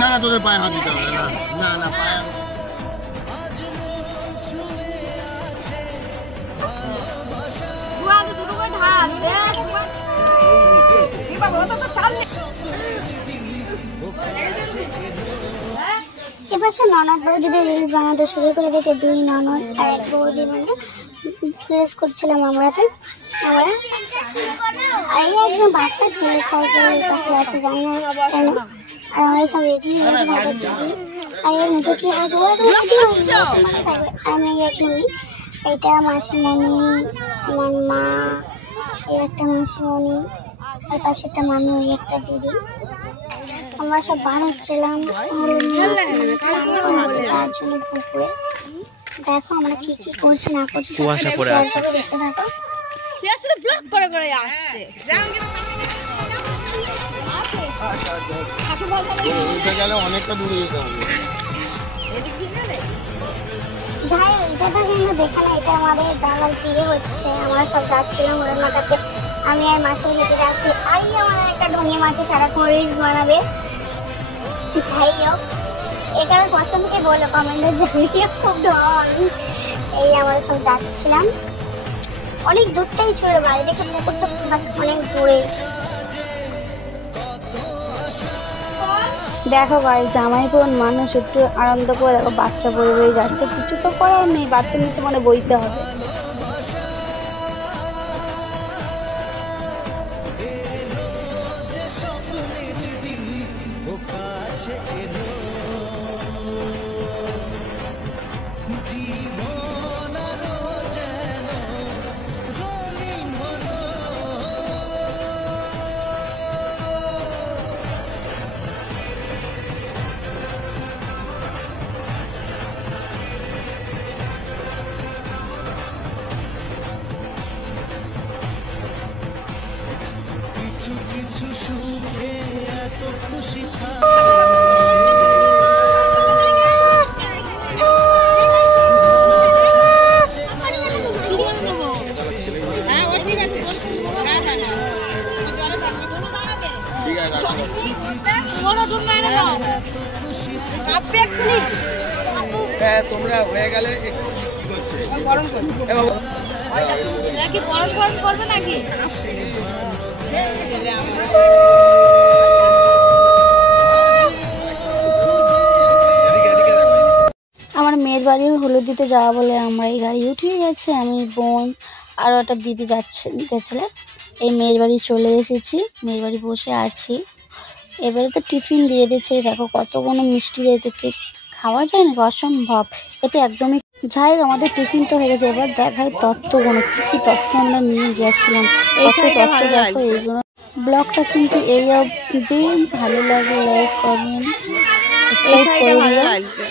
না না তোদের পায়ে হাত দিতে হবে না না পায়ে এবছর ননদ বৌদিদের রিলস বানাতে শুরু করে দিয়েছে। দুই ননদ আর এক বৌদি মানে রিলস করছিলাম আমরা এই একজন বাচ্চা ছেলে সাইকেলের পাশে আছে, জানি না কেন। আর আমরা সব রেডি হয়েছি হঠাৎ দিদি আর এর মুখে কি হাসবো আমি একদিন এটা মাসিমণি, আমার মা, এই একটা মাসিমণি, আর পাশে একটা মামি, ওই একটা দিদি। আমরা সব বার হচ্ছিলাম যাওয়ার জন্য পুকুরে। দেখো আমরা কি কি করছি না করছি দেখতে থাকো। অনেকটা দূরে যেতে হবে। যাই এটা তো কিন্তু দেখে না, এটা আমাদের দালাল বিয়ে হচ্ছে। আমরা সব যাচ্ছিলাম ওদের মাথাতে, আমি আর মাসে হেঁটে যাচ্ছি। আর আমাদের একটা ঢঙ্গি মাছে সারাক্ষণ রিলস বানাবে। যাই হোক, এখানে পছন্দকে বলো কমেন্টে জানিয়ে, খুব ঢং। এই আমরা সব যাচ্ছিলাম, অনেক দূরটাই ছিল বাড়ি থেকে পুকুরটা, অনেক দূরে। দেখো ভাই জামাই বোন মানুষ একটু আনন্দ করে দেখো, বাচ্চা বই বই যাচ্ছে, কিছু তো করার নেই, বাচ্চা নিচে মানে বইতে হবে। তোমরা হয়ে গেলে গরম করবে নাকি? আমার মেয়ের বাড়িও হলুদ দিতে যাওয়া বলে আমরা এই গাড়ি উঠিয়ে গেছে। আমি বোন আরও একটা দিদি গেছিলে। এই মেয়ের বাড়ি চলে এসেছি, মেয়ের বাড়ি বসে আছি। এবারে তো টিফিন দিয়ে দিয়েছে, দেখো কতগুলো মিষ্টি রয়েছে, কেক খাওয়া যায় না, অসম্ভব। এতে একদমই যাই হোক, আমাদের টিফিন তো হয়ে গেছে। এবার দেখাই তত্ত্বগুলো, কী কী তত্ত্ব আমরা নিয়ে গিয়েছিলাম, কত তত্ত্ব দেখো। এইগুলো ব্লগটা কিন্তু এই অবধি, ভালো লাগলে লাইক কমেন্ট সাবস্ক্রাইব করে দিও।